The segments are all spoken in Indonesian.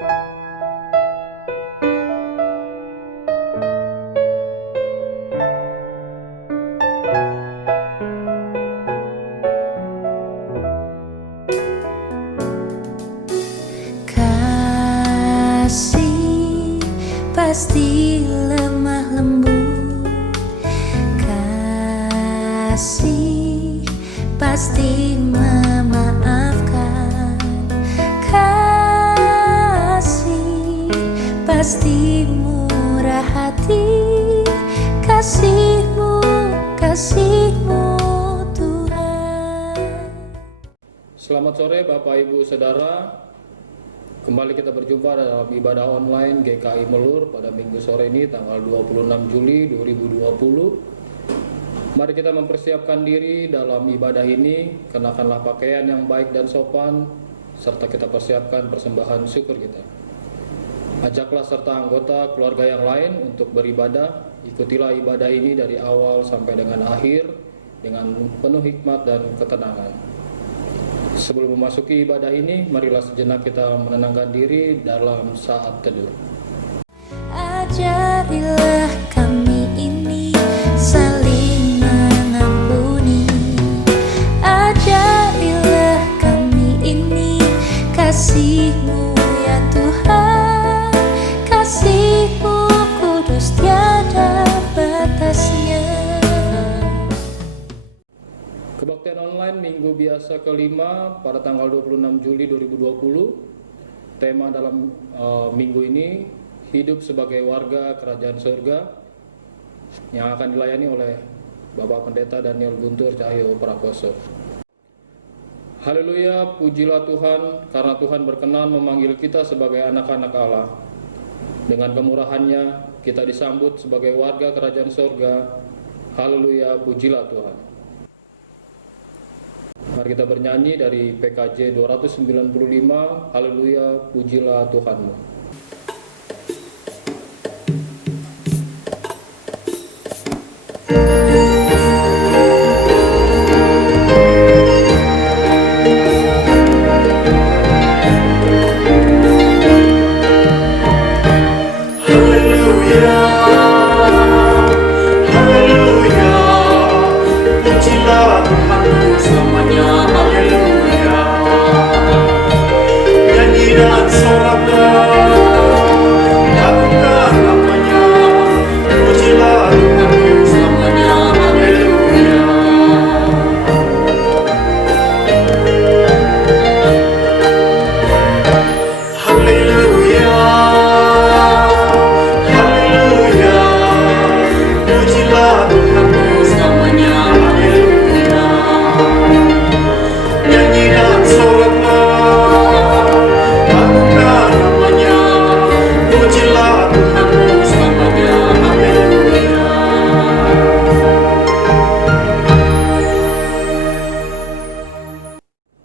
Kasih pasti lemah lembut, kasih pasti memaafkan, kasih pasti murah hati, kasih-Mu, kasih-Mu Tuhan. Selamat sore Bapak Ibu Saudara. Kembali kita berjumpa dalam ibadah online GKI Melur pada minggu sore ini tanggal 26 Juli 2020. Mari kita mempersiapkan diri dalam ibadah ini, kenakanlah pakaian yang baik dan sopan, serta kita persiapkan persembahan syukur kita. Ajaklah serta anggota keluarga yang lain untuk beribadah. Ikutilah ibadah ini dari awal sampai dengan akhir dengan penuh hikmat dan ketenangan. Sebelum memasuki ibadah ini, marilah sejenak kita menenangkan diri dalam saat teduh. Ajarilah kami ini saling mengampuni, ajarilah kami ini kasih-Mu ya Tuhan, kasih-Mu kudus tiada batasnya. Kebaktian online minggu biasa kelima pada tanggal 26 Juli 2020. Tema dalam minggu ini, hidup sebagai warga kerajaan surga, yang akan dilayani oleh Bapak Pendeta Daniel Guntur Cahyo Prakoso. Haleluya, pujilah Tuhan, karena Tuhan berkenan memanggil kita sebagai anak-anak Allah. Dengan kemurahannya, kita disambut sebagai warga kerajaan surga. Haleluya, pujilah Tuhan. Mari kita bernyanyi dari PKJ 295, Haleluya, pujilah Tuhanmu.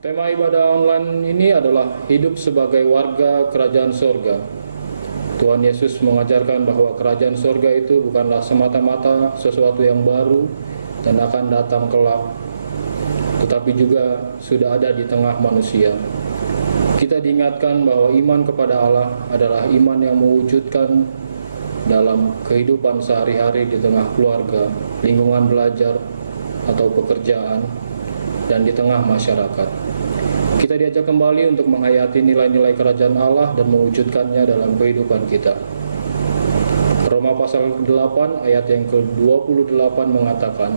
Tema ibadah online ini adalah hidup sebagai warga kerajaan surga. Tuhan Yesus mengajarkan bahwa kerajaan surga itu bukanlah semata-mata sesuatu yang baru dan akan datang kelak, tetapi juga sudah ada di tengah manusia. Kita diingatkan bahwa iman kepada Allah adalah iman yang mewujudkan dalam kehidupan sehari-hari di tengah keluarga, lingkungan belajar, atau pekerjaan, dan di tengah masyarakat. Kita diajak kembali untuk menghayati nilai-nilai kerajaan Allah dan mewujudkannya dalam kehidupan kita. Roma pasal 8 ayat yang ke-28 mengatakan,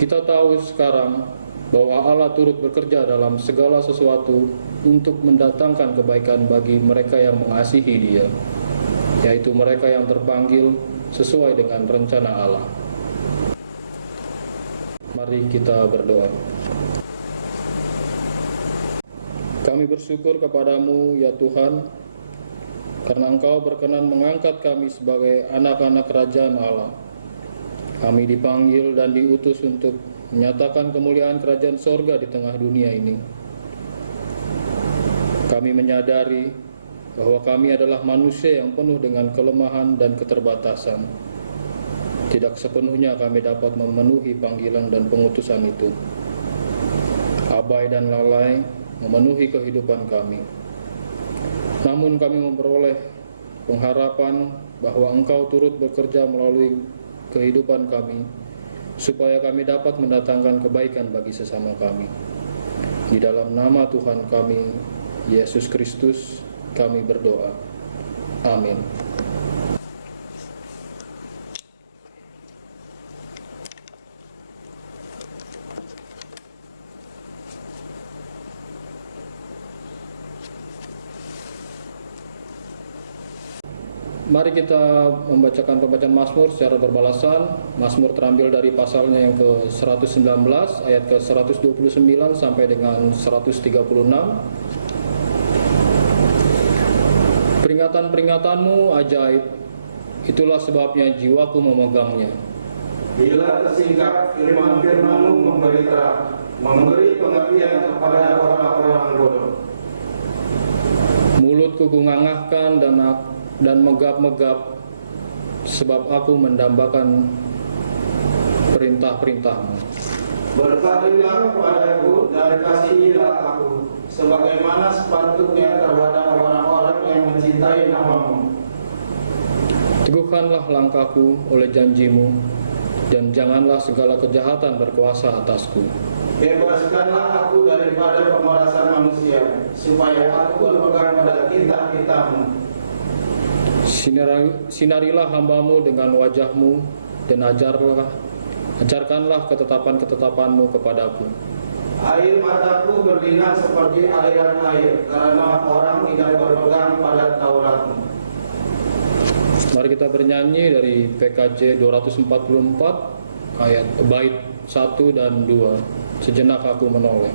kita tahu sekarang bahwa Allah turut bekerja dalam segala sesuatu untuk mendatangkan kebaikan bagi mereka yang mengasihi Dia, yaitu mereka yang terpanggil sesuai dengan rencana Allah. Mari kita berdoa. Kami bersyukur kepadamu ya Tuhan, karena Engkau berkenan mengangkat kami sebagai anak-anak kerajaan Allah. Kami dipanggil dan diutus untuk menyatakan kemuliaan kerajaan sorga di tengah dunia ini. Kami menyadari bahwa kami adalah manusia yang penuh dengan kelemahan dan keterbatasan. Tidak sepenuhnya kami dapat memenuhi panggilan dan pengutusan itu. Abai dan lalai memenuhi kehidupan kami. Namun kami memperoleh pengharapan bahwa Engkau turut bekerja melalui kehidupan kami, supaya kami dapat mendatangkan kebaikan bagi sesama kami. Di dalam nama Tuhan kami, Yesus Kristus, kami berdoa. Amin. Mari kita membacakan pembacaan Mazmur secara berbalasan. Mazmur terambil dari pasalnya yang ke-119 ayat ke-129 sampai dengan 136. Peringatan-peringatanmu ajaib, itulah sebabnya jiwaku memegangnya. Bila tersingkap firman-firman-Mu memberi terang, memberi pengertian kepada orang-orang bodoh. Mulutku kungangahkan dan megap-megap, sebab aku mendambakan perintah-perintah-Mu. Berpalinglah kepadaku dan kasihilah aku, sebagaimana sepatutnya terhadap orang-orang yang mencintai nama-Mu. Teguhkanlah langkahku oleh janji-Mu, dan janganlah segala kejahatan berkuasa atasku. Bebaskanlah aku daripada pemerasan manusia, supaya aku berpegang pada kitab-kitab-Mu. Sinarilah hamba-Mu dengan wajah-Mu, dan ajarkanlah ketetapan-ketetapan-Mu kepadaku. Air mataku berlinang seperti aliran air, karena orang tidak berpegang pada Taurat-Mu. Mari kita bernyanyi dari PKJ 244 ayat bait 1 dan 2. Sejenak aku menoleh.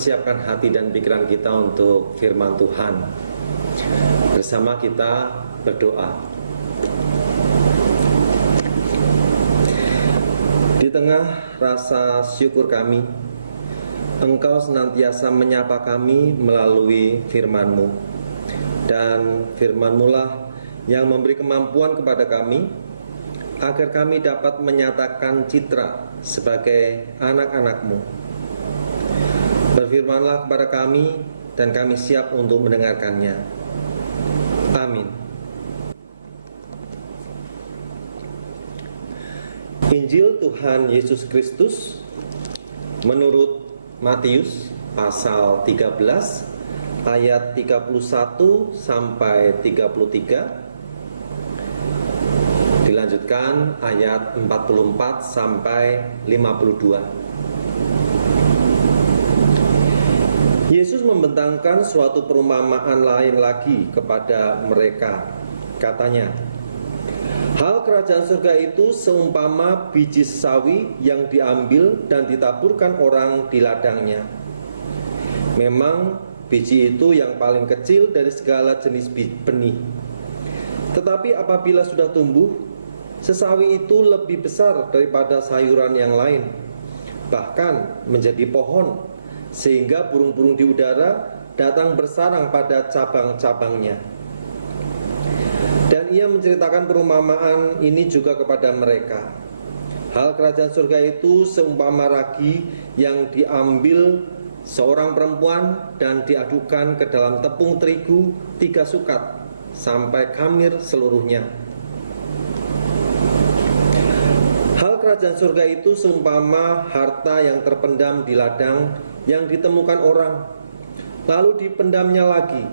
mempersiapkan hati dan pikiran kita untuk firman Tuhan. Bersama kita berdoa. Di tengah rasa syukur kami, Engkau senantiasa menyapa kami melalui firman-Mu. Dan firman-Mu lah yang memberi kemampuan kepada kami agar kami dapat menyatakan citra sebagai anak-anak-Mu. Berfirmanlah kepada kami dan kami siap untuk mendengarkannya. Amin. Injil Tuhan Yesus Kristus menurut Matius pasal 13 ayat 31 sampai 33, dilanjutkan ayat 44 sampai 52. Yesus membentangkan suatu perumpamaan lain lagi kepada mereka. Katanya, hal kerajaan surga itu seumpama biji sawi yang diambil dan ditaburkan orang di ladangnya. Memang biji itu yang paling kecil dari segala jenis benih. Tetapi apabila sudah tumbuh, sesawi itu lebih besar daripada sayuran yang lain, bahkan menjadi pohon, sehingga burung-burung di udara datang bersarang pada cabang-cabangnya. Dan ia menceritakan perumpamaan ini juga kepada mereka. Hal kerajaan surga itu seumpama ragi yang diambil seorang perempuan dan diadukan ke dalam tepung terigu 3 sukat sampai khamir seluruhnya. Hal kerajaan surga itu seumpama harta yang terpendam di ladang yang ditemukan orang, lalu dipendamnya lagi.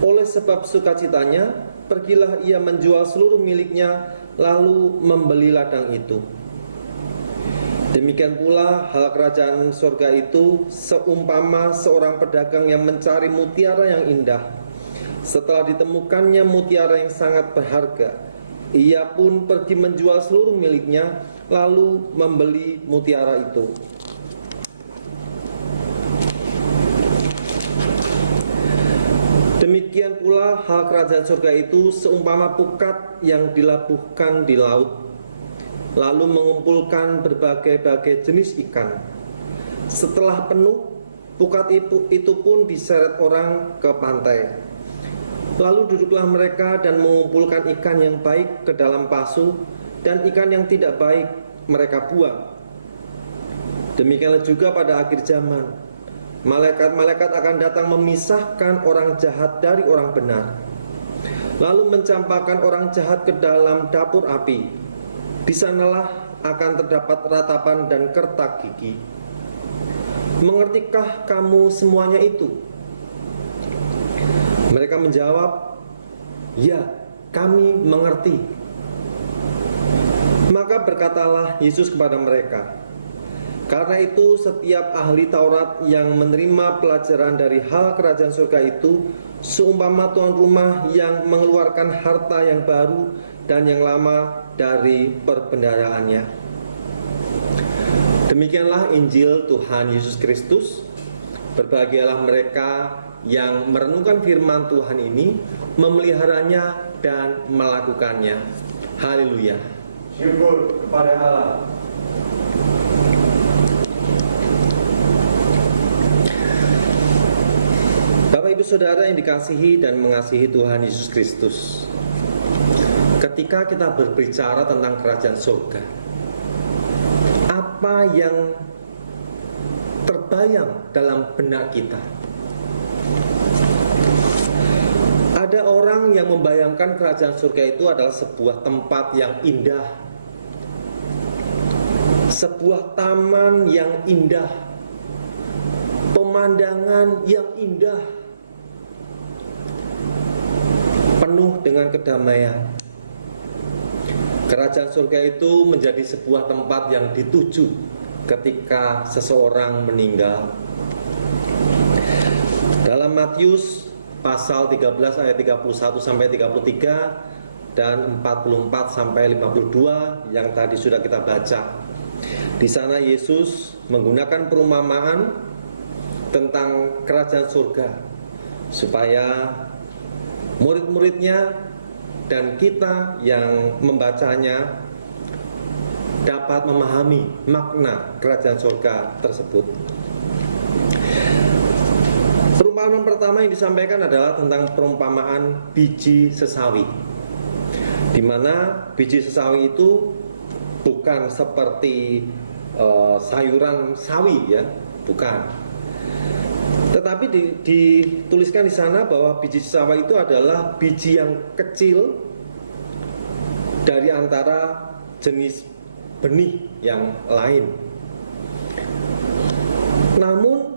Oleh sebab sukacitanya, pergilah ia menjual seluruh miliknya, lalu membeli ladang itu. Demikian pula hal kerajaan surga itu seumpama seorang pedagang yang mencari mutiara yang indah. Setelah ditemukannya mutiara yang sangat berharga, ia pun pergi menjual seluruh miliknya, lalu membeli mutiara itu. Demikian pula hal kerajaan surga itu seumpama pukat yang dilabuhkan di laut, lalu mengumpulkan berbagai-bagai jenis ikan. Setelah penuh, pukat itu pun diseret orang ke pantai. Lalu duduklah mereka dan mengumpulkan ikan yang baik ke dalam pasu, dan ikan yang tidak baik mereka buang. Demikianlah juga pada akhir zaman, malaikat-malaikat akan datang memisahkan orang jahat dari orang benar, lalu mencampakkan orang jahat ke dalam dapur api. Di sanalah akan terdapat ratapan dan kertak gigi. Mengertikah kamu semuanya itu? Mereka menjawab, ya, kami mengerti. Maka berkatalah Yesus kepada mereka, karena itu setiap ahli Taurat yang menerima pelajaran dari hal kerajaan surga itu seumpama tuan rumah yang mengeluarkan harta yang baru dan yang lama dari perbendaharaannya. Demikianlah Injil Tuhan Yesus Kristus. Berbahagialah mereka yang merenungkan firman Tuhan ini, memeliharanya dan melakukannya. Haleluya. Syukur kepada Allah. Bapak Ibu Saudara yang dikasihi dan mengasihi Tuhan Yesus Kristus, ketika kita berbicara tentang kerajaan surga, apa yang terbayang dalam benak kita? Ada orang yang membayangkan kerajaan surga itu adalah sebuah tempat yang indah, sebuah taman yang indah, pemandangan yang indah, penuh dengan kedamaian. Kerajaan surga itu menjadi sebuah tempat yang dituju ketika seseorang meninggal. Dalam Matius pasal 13 ayat 31 sampai 33 dan 44 sampai 52 yang tadi sudah kita baca. Di sana Yesus menggunakan perumpamaan tentang kerajaan surga supaya murid-muridnya dan kita yang membacanya dapat memahami makna kerajaan surga tersebut. Perumpamaan pertama yang disampaikan adalah tentang perumpamaan biji sesawi, di mana biji sesawi itu bukan seperti sayuran sawi, ya, bukan. Tetapi dituliskan di sana bahwa biji sesawi itu adalah biji yang kecil dari antara jenis benih yang lain. Namun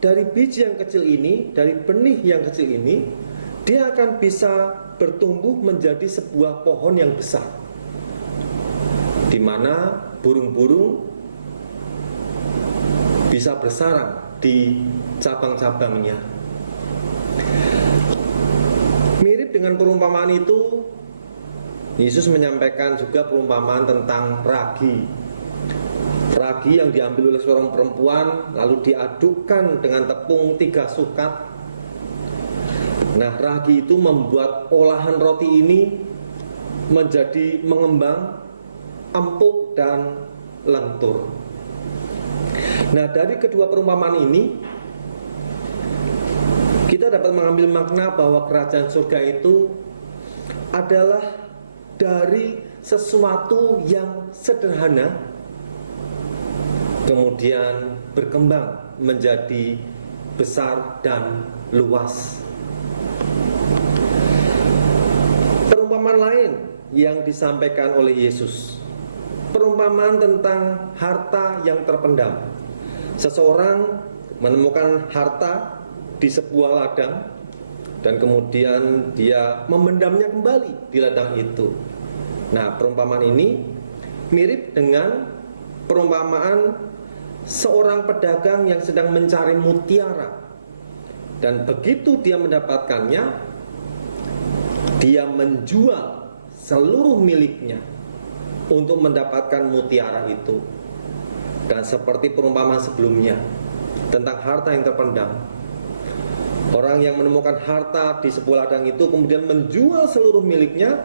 dari biji yang kecil ini, dari benih yang kecil ini, dia akan bisa bertumbuh menjadi sebuah pohon yang besar, di mana burung-burung bisa bersarang di cabang-cabangnya. Mirip dengan perumpamaan itu, Yesus menyampaikan juga perumpamaan tentang ragi. Ragi yang diambil oleh seorang perempuan lalu diadukkan dengan tepung 3 sukat. Nah, ragi itu membuat olahan roti ini menjadi mengembang, empuk dan lentur. Nah, dari kedua perumpamaan ini kita dapat mengambil makna bahwa kerajaan surga itu adalah dari sesuatu yang sederhana kemudian berkembang menjadi besar dan luas. Perumpamaan lain yang disampaikan oleh Yesus, perumpamaan tentang harta yang terpendam. Seseorang menemukan harta di sebuah ladang dan kemudian dia memendamnya kembali di ladang itu. Nah, perumpamaan ini mirip dengan perumpamaan seorang pedagang yang sedang mencari mutiara, dan begitu dia mendapatkannya, dia menjual seluruh miliknya untuk mendapatkan mutiara itu. Dan seperti perumpamaan sebelumnya tentang harta yang terpendam, orang yang menemukan harta di sebuah ladang itu kemudian menjual seluruh miliknya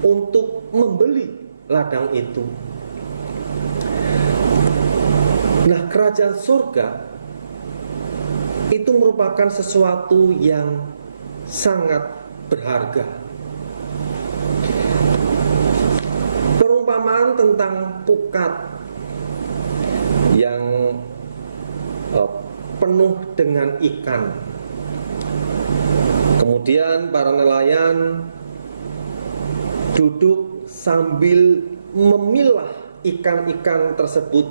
untuk membeli ladang itu. Nah, kerajaan surga itu merupakan sesuatu yang sangat berharga. Perumpamaan tentang pukat yang penuh dengan ikan. Kemudian para nelayan duduk sambil memilah ikan-ikan tersebut.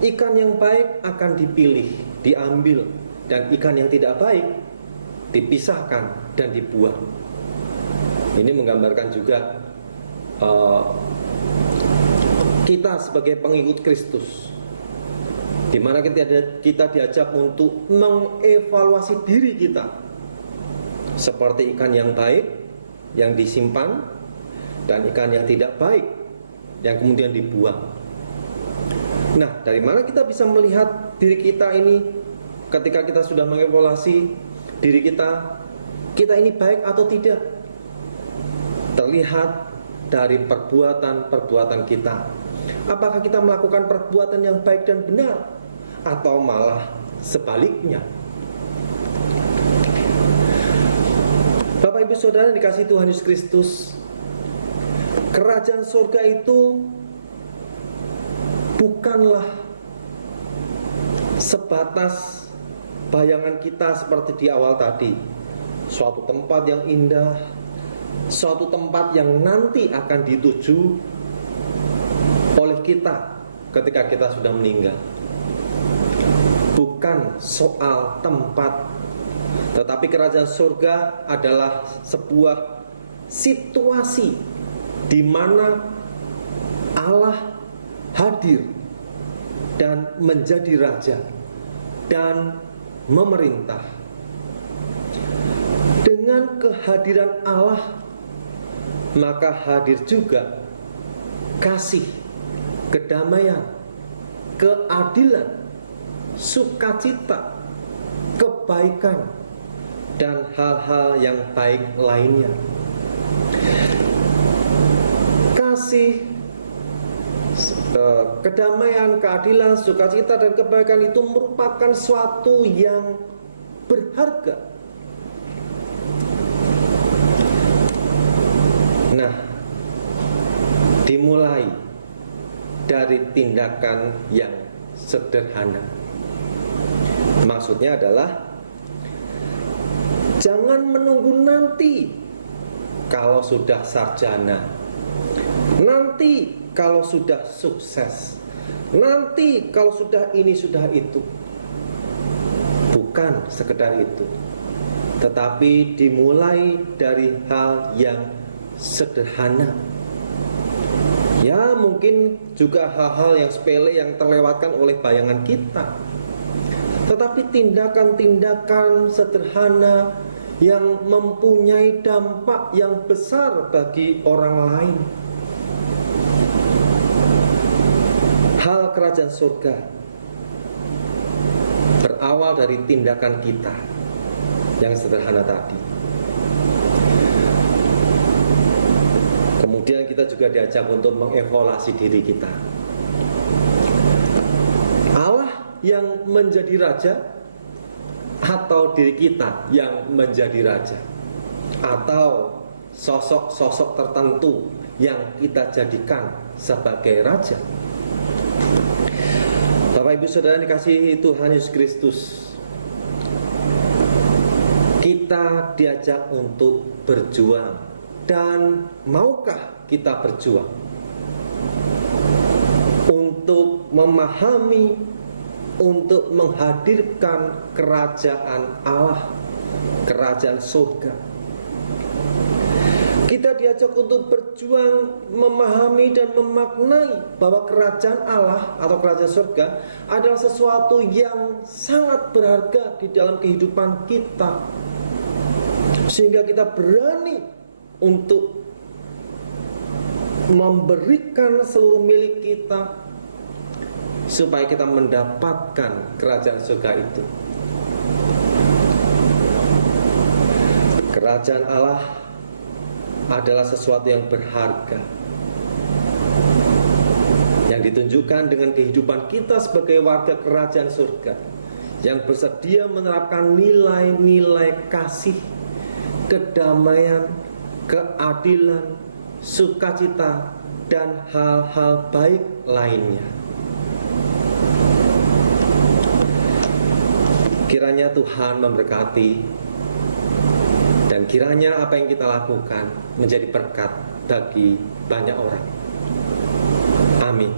Ikan yang baik akan dipilih, diambil, dan ikan yang tidak baik dipisahkan dan dibuang. Ini menggambarkan juga kita sebagai pengikut Kristus, di mana kita diajak untuk mengevaluasi diri kita seperti ikan yang baik yang disimpan dan ikan yang tidak baik yang kemudian dibuang. Nah, dari mana kita bisa melihat diri kita ini ketika kita sudah mengevaluasi diri kita ini baik atau tidak? Terlihat dari perbuatan-perbuatan kita. Apakah kita melakukan perbuatan yang baik dan benar, atau malah sebaliknya? Bapak Ibu Saudara dikasihi Tuhan Yesus Kristus, kerajaan surga itu bukanlah sebatas bayangan kita seperti di awal tadi, suatu tempat yang indah, suatu tempat yang nanti akan dituju oleh kita ketika kita sudah meninggal. Bukan soal tempat, tetapi kerajaan surga adalah sebuah situasi di mana Allah hadir dan menjadi raja dan memerintah. Dengan kehadiran Allah, maka hadir juga kasih, kedamaian, keadilan, sukacita, kebaikan, dan hal-hal yang baik lainnya. Kasih, kedamaian, keadilan, sukacita, dan kebaikan itu merupakan suatu yang berharga. Nah, dimulai dari tindakan yang sederhana. Maksudnya adalah jangan menunggu nanti kalau sudah sarjana, nanti kalau sudah sukses, nanti kalau sudah ini sudah itu. Bukan sekedar itu, tetapi dimulai dari hal yang sederhana. Ya, mungkin juga hal-hal yang sepele yang terlewatkan oleh bayangan kita. tetapi tindakan-tindakan sederhana yang mempunyai dampak yang besar bagi orang lain. Hal kerajaan surga berawal dari tindakan kita yang sederhana tadi. Kemudian kita juga diajak untuk mengevaluasi diri kita. Allah yang menjadi raja atau diri kita yang menjadi raja, atau sosok-sosok tertentu yang kita jadikan sebagai raja. Bapak Ibu Saudara dikasihi Tuhan Yesus Kristus, kita diajak untuk berjuang. Dan maukah kita berjuang untuk memahami, untuk menghadirkan kerajaan Allah, kerajaan surga? Kita diajak untuk berjuang memahami dan memaknai bahwa kerajaan Allah atau kerajaan surga adalah sesuatu yang sangat berharga di dalam kehidupan kita, sehingga kita berani untuk memberikan seluruh milik kita supaya kita mendapatkan kerajaan surga itu. Kerajaan Allah adalah sesuatu yang berharga, yang ditunjukkan dengan kehidupan kita sebagai warga kerajaan surga, yang bersedia menerapkan nilai-nilai kasih, kedamaian, keadilan, sukacita, dan hal-hal baik lainnya. Kiranya Tuhan memberkati, dan kiranya apa yang kita lakukan menjadi berkat bagi banyak orang. Amin.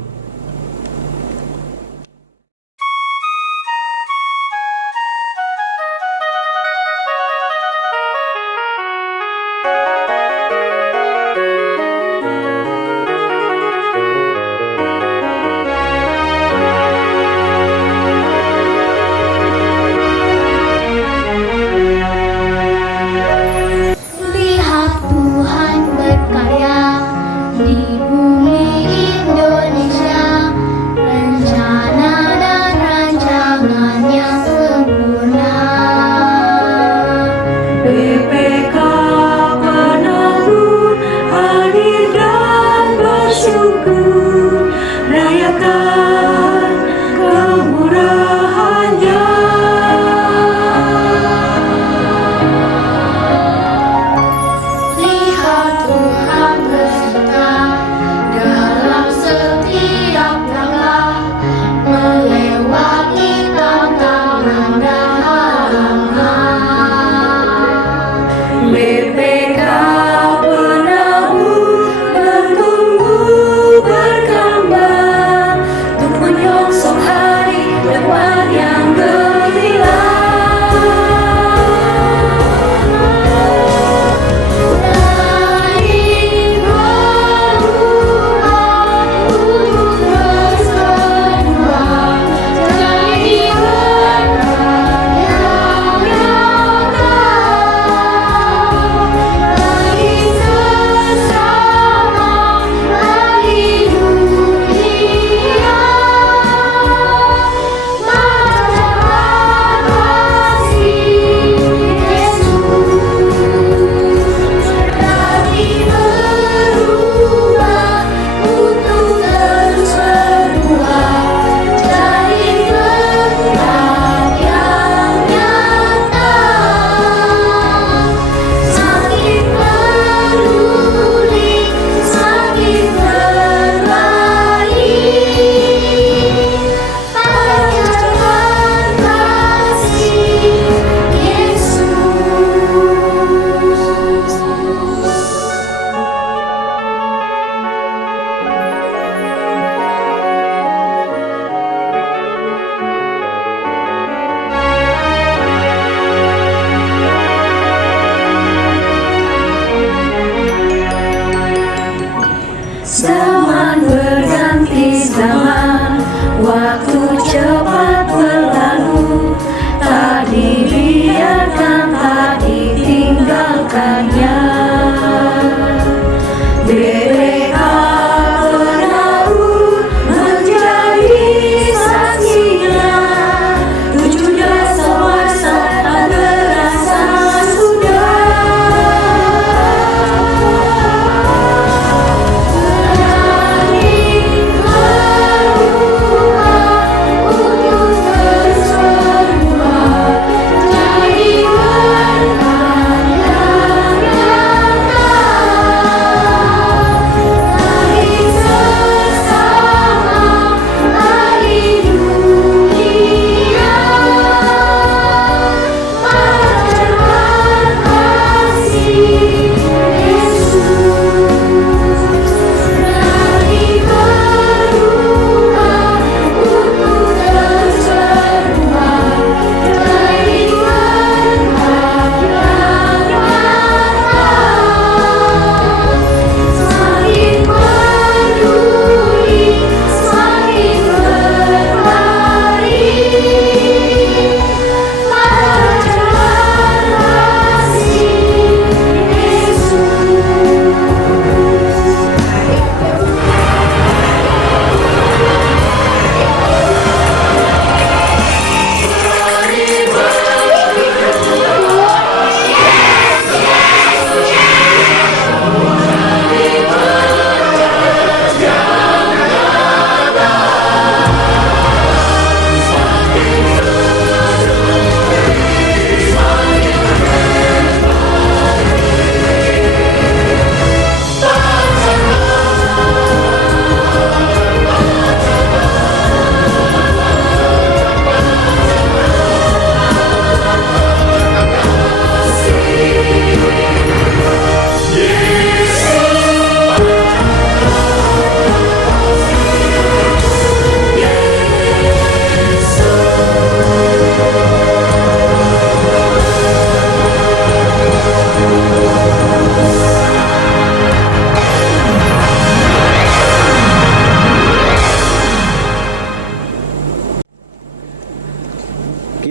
Lihat Tuhan berkarya di bumi.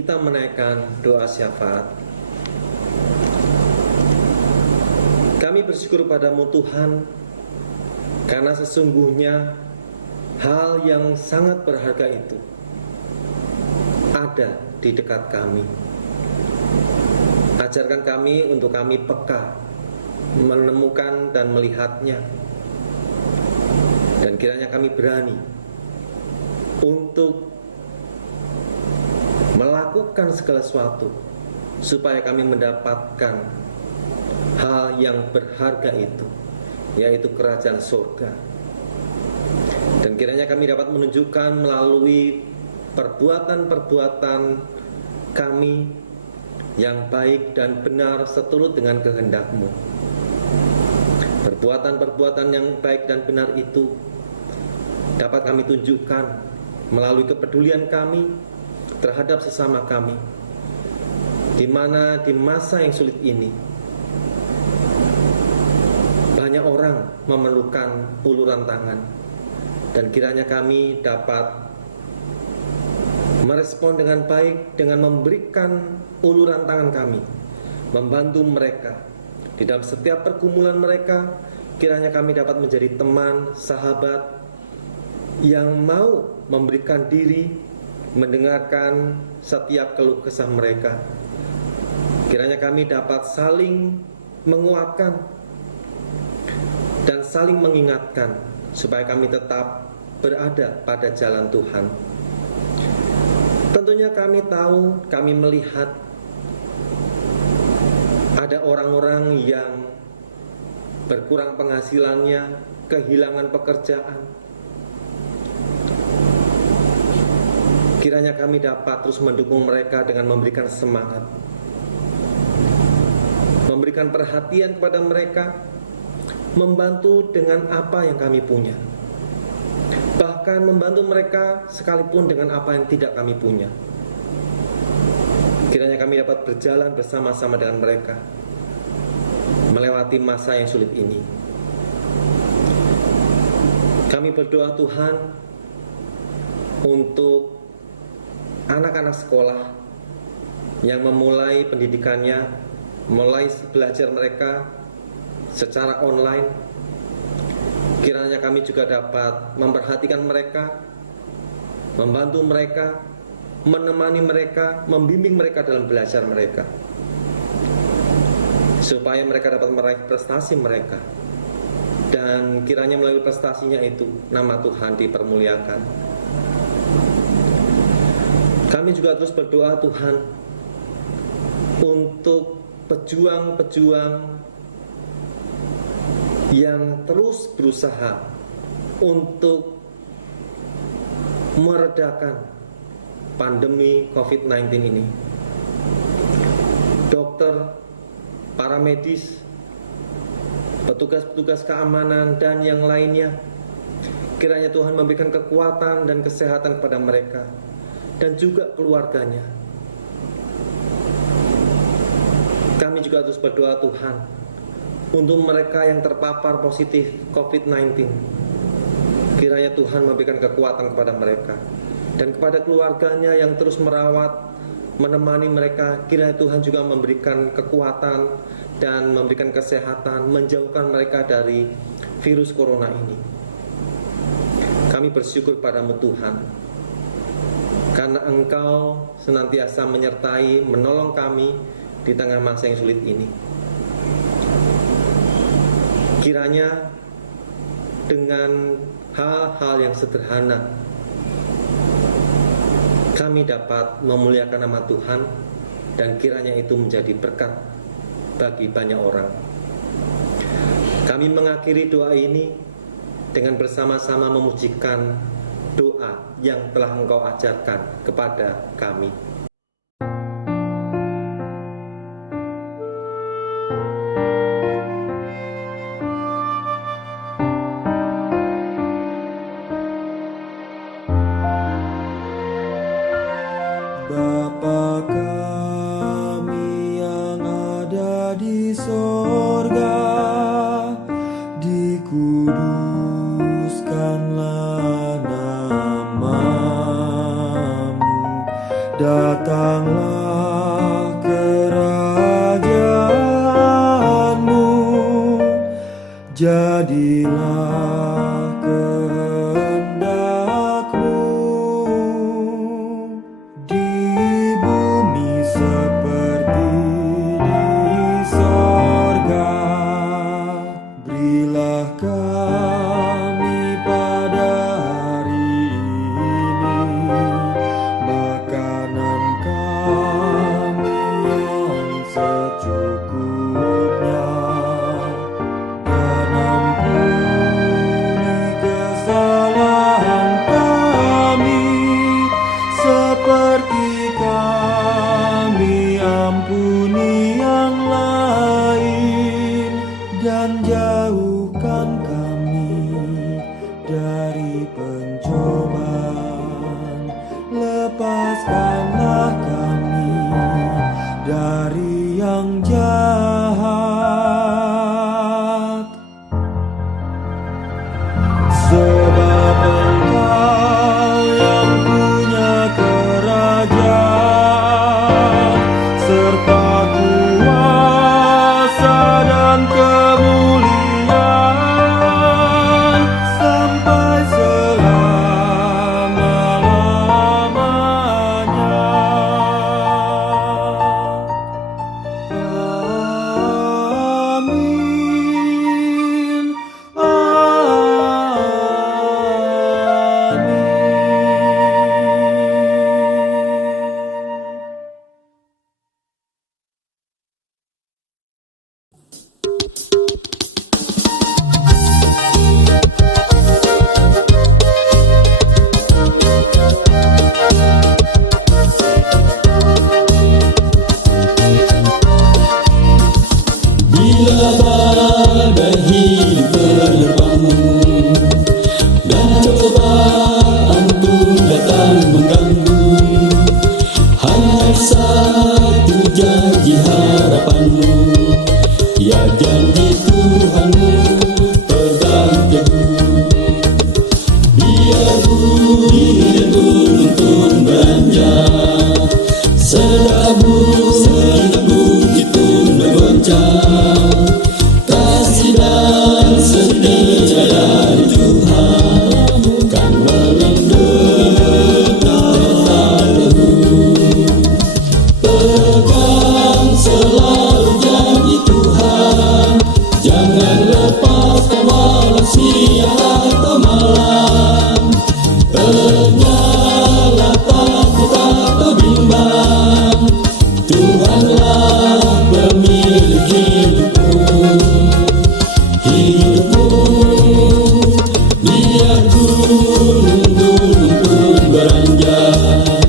kita menaikkan doa syafaat. Kami bersyukur padamu Tuhan, karena sesungguhnya hal yang sangat berharga itu ada di dekat kami. Ajarkan kami untuk kami peka menemukan dan melihatnya, dan kiranya kami berani untuk melakukan segala sesuatu supaya kami mendapatkan hal yang berharga itu, yaitu kerajaan surga. Dan kiranya kami dapat menunjukkan melalui perbuatan-perbuatan kami yang baik dan benar seturut dengan kehendak-Mu. Perbuatan-perbuatan yang baik dan benar itu dapat kami tunjukkan melalui kepedulian kami terhadap sesama kami, di mana di masa yang sulit ini banyak orang memerlukan uluran tangan, dan kiranya kami dapat merespon dengan baik dengan memberikan uluran tangan kami, membantu mereka di dalam setiap pergumulan mereka. Kiranya kami dapat menjadi teman, sahabat yang mau memberikan diri, mendengarkan setiap keluh kesah mereka. Kiranya kami dapat saling menguatkan dan saling mengingatkan supaya kami tetap berada pada jalan Tuhan. Tentunya kami tahu, kami melihat ada orang-orang yang berkurang penghasilannya, kehilangan pekerjaan. Kiranya kami dapat terus mendukung mereka dengan memberikan semangat, memberikan perhatian kepada mereka, membantu dengan apa yang kami punya, bahkan membantu mereka sekalipun dengan apa yang tidak kami punya. Kiranya kami dapat berjalan bersama-sama dengan mereka melewati masa yang sulit ini. Kami berdoa Tuhan untuk anak-anak sekolah yang memulai pendidikannya, mulai belajar mereka secara online. Kiranya kami juga dapat memperhatikan mereka, membantu mereka, menemani mereka, membimbing mereka dalam belajar mereka, supaya mereka dapat meraih prestasi mereka. Dan kiranya melalui prestasinya itu nama Tuhan dipermuliakan. Kami juga terus berdoa Tuhan untuk pejuang-pejuang yang terus berusaha untuk meredakan pandemi COVID-19 ini. Dokter, para medis, petugas-petugas keamanan, dan yang lainnya. Kiranya Tuhan memberikan kekuatan dan kesehatan kepada mereka dan juga keluarganya. Kami juga terus berdoa Tuhan untuk mereka yang terpapar positif COVID-19. Kiranya Tuhan memberikan kekuatan kepada mereka dan kepada keluarganya yang terus merawat, menemani mereka. Kiranya Tuhan juga memberikan kekuatan dan memberikan kesehatan, menjauhkan mereka dari virus corona ini. Kami bersyukur padamu Tuhan, karena Engkau senantiasa menyertai, menolong kami di tengah masa yang sulit ini. Kiranya dengan hal-hal yang sederhana kami dapat memuliakan nama Tuhan, dan kiranya itu menjadi berkat bagi banyak orang. Kami mengakhiri doa ini dengan bersama-sama memujikan doa yang telah Engkau ajarkan kepada kami. Bapa kami yang ada di sorga, dikuduskanlah namamu, datanglah kerajaanmu, jadilah kehendakmu di bumi seperti di sorga. Berilah kami pada hari ini makanan kami yang secukupnya, dan ampuni kesalahan kami seperti kami ampuni yang lain, dan jauhkan kami dari pencobaan, lepaskanlah kami dari yang jahat. Sebab Engkau yang punya kerajaan serta kuasa dan kemuliaan sampai selama-lamanya. Amin. Bila badai hidup menerpamu dan cobaan pun datang mengganggu, hanya satu janji harapanmu, ya janji Tuhanmu pegang teguh. Biar gunung pun beranjak, sedang bukit pun bergoncang, kasih dan setia dari Tuhan kan melindungi tetap teguh. Pegang selalu janji Tuhan, jangan lepaskan walau siang atau malam. Penyalah takut atau bimbang, Tuhanlah pemilik hidupmu. Biar gunung-gunung pun beranjak,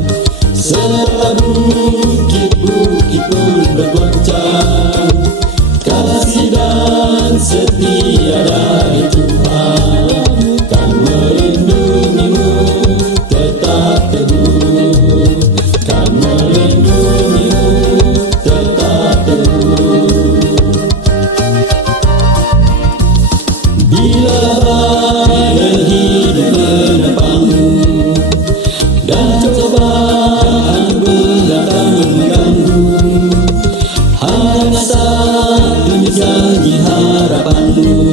serta bukit-bukit pun bergoncang, kasih dan setia dari Tuhan kan melindungimu tetap teguh, kan melindungimu tetap teguh. Bila badai hidup menerpamu dan cobaan pun datang mengganggu, hanya satu janji harapanmu,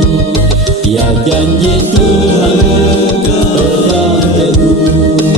ya janji Tuhan pegang teguh.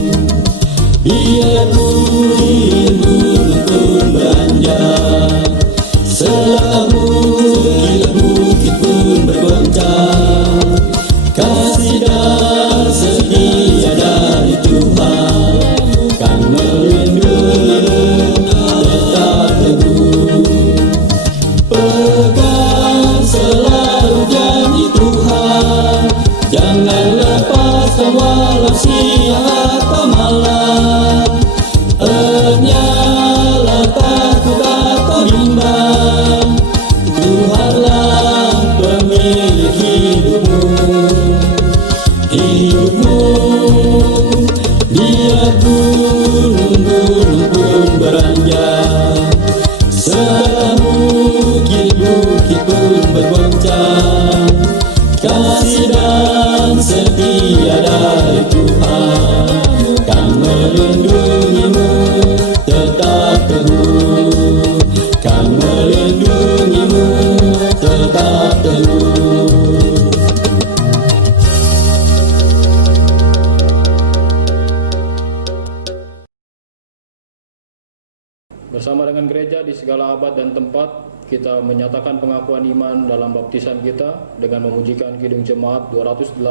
Bersama dengan gereja di segala abad dan tempat, kita menyatakan pengakuan iman dalam baptisan kita dengan memujikan Kidung Jemaat 280,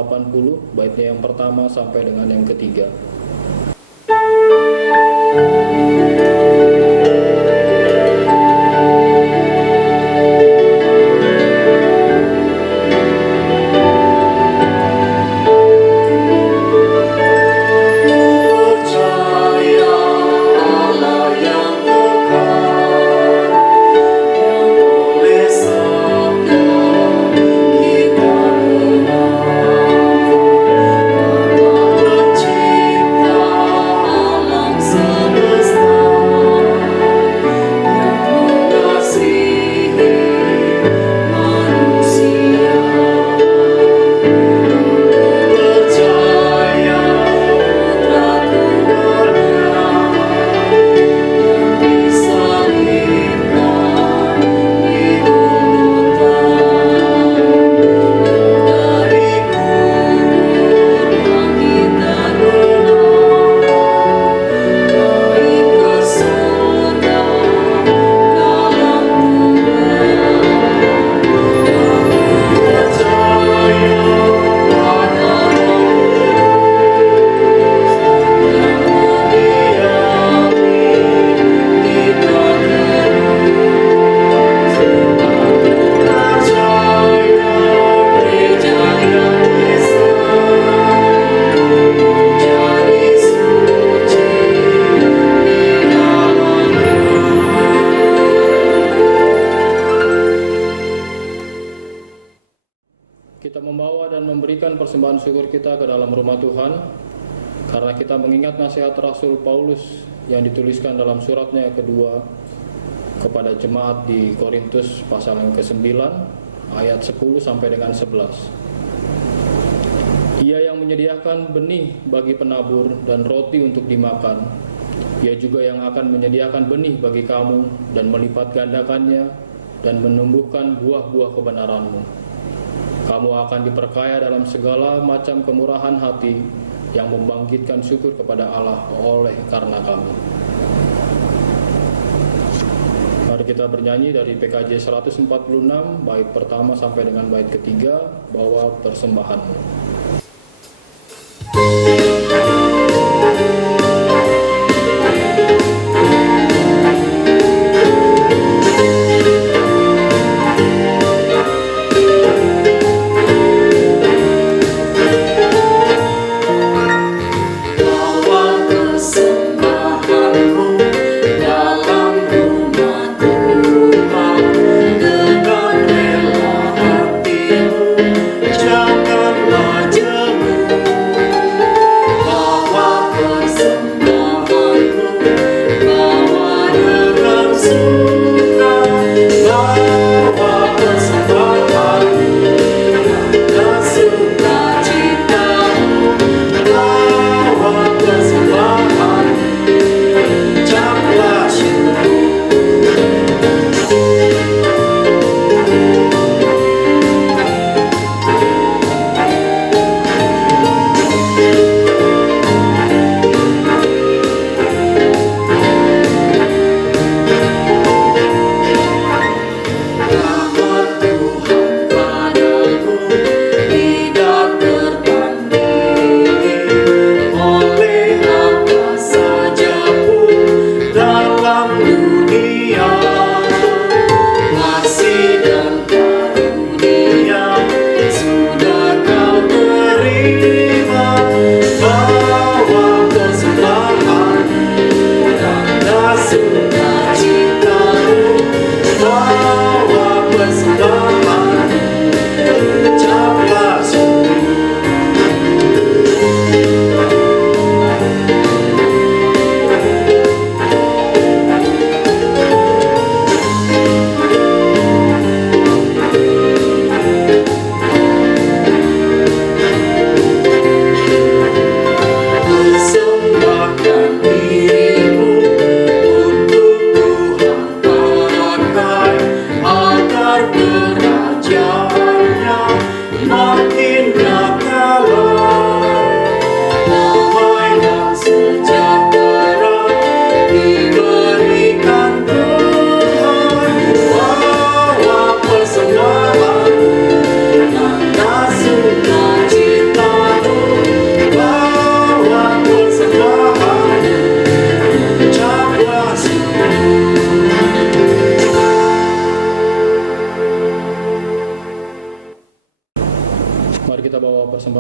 baitnya yang pertama sampai dengan yang ketiga. Kita membawa dan memberikan persembahan syukur kita ke dalam rumah Tuhan karena kita mengingat nasihat Rasul Paulus yang dituliskan dalam suratnya kedua kepada jemaat di Korintus pasal yang ke-9 ayat 10 sampai dengan 11. Ia yang menyediakan benih bagi penabur dan roti untuk dimakan, Ia juga yang akan menyediakan benih bagi kamu dan melipat gandakannya dan menumbuhkan buah-buah kebenaranmu. Kamu akan diperkaya dalam segala macam kemurahan hati yang membangkitkan syukur kepada Allah oleh karena kami. Mari kita bernyanyi dari PKJ 146 bait pertama sampai dengan bait ketiga, bawa persembahanmu. Janganlah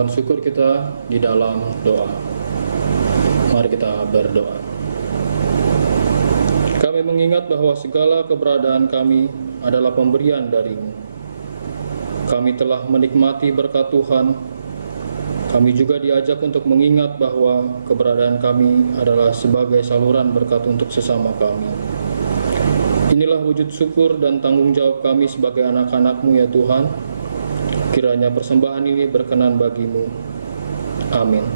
ucapan syukur kita di dalam doa. Mari kita berdoa. Kami mengingat bahwa segala keberadaan kami adalah pemberian dari-Mu. Kami telah menikmati berkat Tuhan. Kami juga diajak untuk mengingat bahwa keberadaan kami adalah sebagai saluran berkat untuk sesama kami. Inilah wujud syukur dan tanggung jawab kami sebagai anak-anak-Mu ya Tuhan. Kiranya persembahan ini berkenan bagi-Mu. Amin.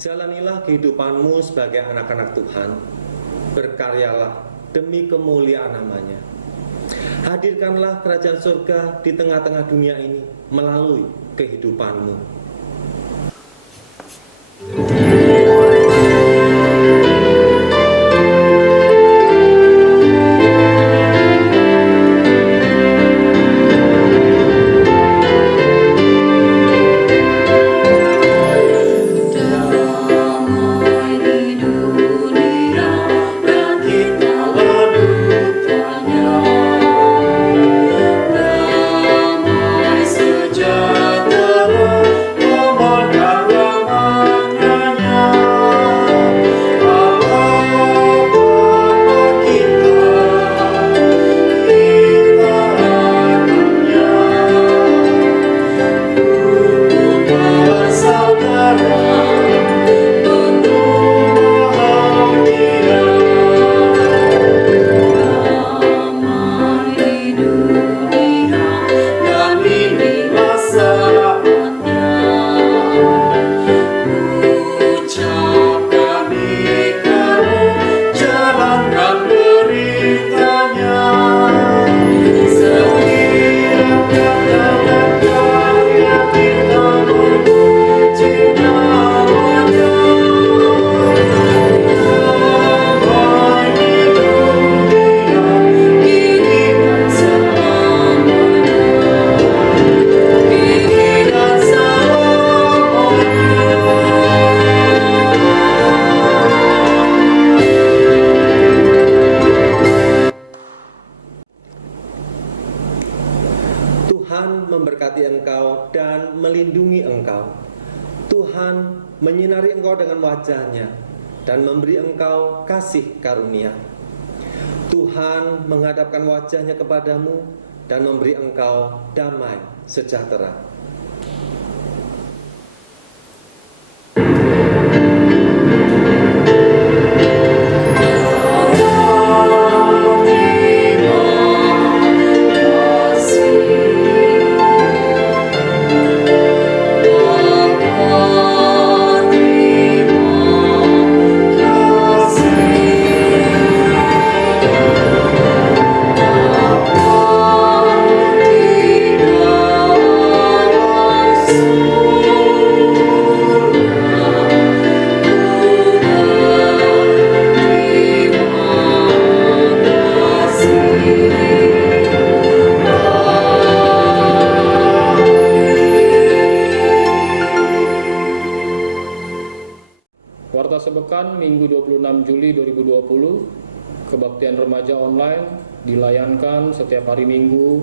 Jalanilah kehidupanmu sebagai anak-anak Tuhan. Berkaryalah demi kemuliaan namanya. Hadirkanlah kerajaan surga di tengah-tengah dunia ini melalui kehidupanmu. Tuhan memberkati engkau dan melindungi engkau. Tuhan menyinari engkau dengan wajah-Nya dan memberi engkau kasih karunia. Tuhan menghadapkan wajah-Nya kepadamu dan memberi engkau damai sejahtera. Warta Sebekan Minggu 26 Juli 2020, kebaktian remaja online dilayankan setiap hari Minggu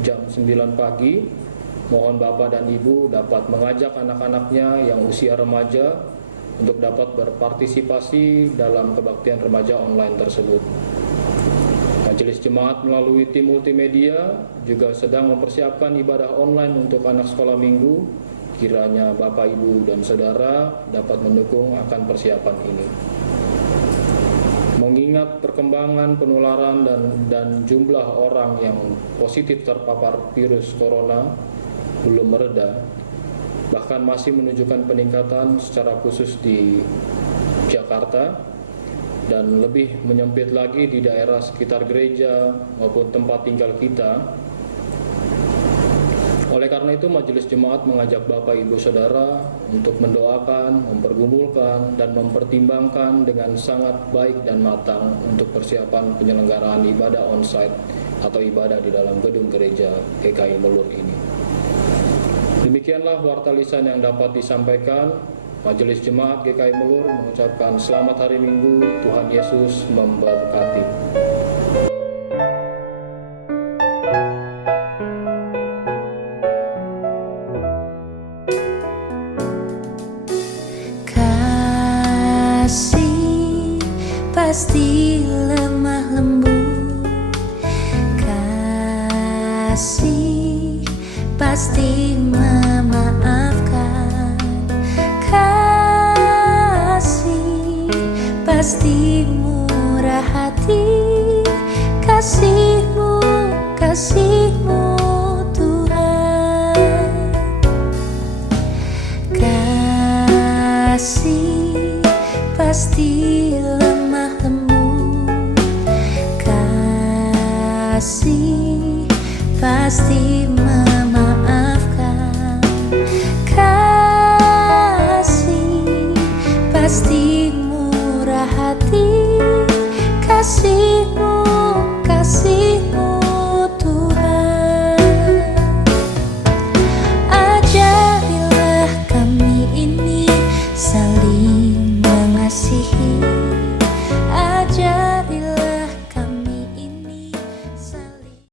jam 9 pagi. Mohon Bapak dan Ibu dapat mengajak anak-anaknya yang usia remaja untuk dapat berpartisipasi dalam kebaktian remaja online tersebut. Majelis Jemaat melalui tim multimedia juga sedang mempersiapkan ibadah online untuk anak sekolah minggu. Kiranya Bapak, Ibu, dan Saudara dapat mendukung akan persiapan ini. Mengingat perkembangan penularan dan jumlah orang yang positif terpapar virus corona belum mereda, bahkan masih menunjukkan peningkatan secara khusus di Jakarta dan lebih menyempit lagi di daerah sekitar gereja maupun tempat tinggal kita. Oleh karena itu, Majelis Jemaat mengajak Bapak, Ibu, Saudara untuk mendoakan, mempergumulkan, dan mempertimbangkan dengan sangat baik dan matang untuk persiapan penyelenggaraan ibadah onsite atau ibadah di dalam gedung gereja GKI Melur ini. Demikianlah warta lisan yang dapat disampaikan. Majelis Jemaat GKI Melur mengucapkan selamat hari Minggu, Tuhan Yesus memberkati. pasti lemah lembut. Kasih pasti memaafkan. Kasih pasti murah hati. Kasih-Mu, kasih-Mu Tuhan. Kasih pasti lemah lembut. Kasih pasti memaafkan. Kasih pasti murah hati. Kasih-Mu, kasih-Mu Tuhan. Ajarilah kami ini saling mengasihi.